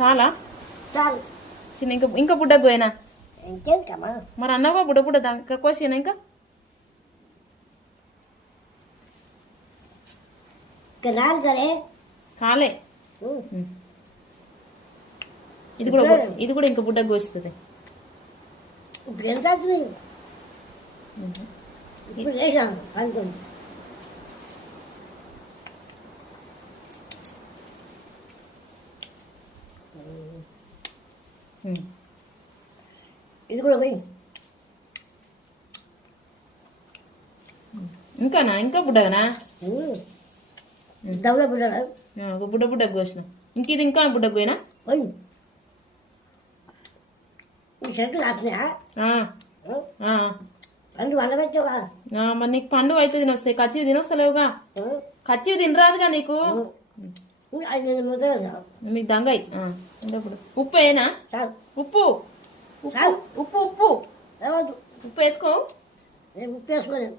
చాలా? చాలు. చిన్న ఇంకా ఇంకా బుడ్డకు పోయినా? మరి అన్నావా బుడ్డ బుడ్డ దాకా కోసిన ఇంకా? కాలే. ఉమ్. ఇది కూడా ఇది కూడా ఇంకా బుడ్డకు కోస్తుంది ఇప్పుడు ఎంత ఇప్పుడు ఇది కూడా పోయి ఇంకానా ఇంకా బుడ్డగానా డబ్బులు ఒక బుడ్డ బుడ్డకు కోసిన ఇంక ఇది ఇంకా బుడ్డకు పోయినా? ఆ, ఆ. పండు వండబెట్టావా మరి నీకు పండు అయితే తినొస్తాయి కచ్చివి తినొస్తలేవుగా? కచ్చివి తినరాదుగా నీకు? మీకు దంగయి ఉప్పు ఏనా? ఉప్పు. ఉప్పు ఉప్పు. ఉప్పు ఉప్పు వేసుకో. ఉప్పు వేసుకోలేదు.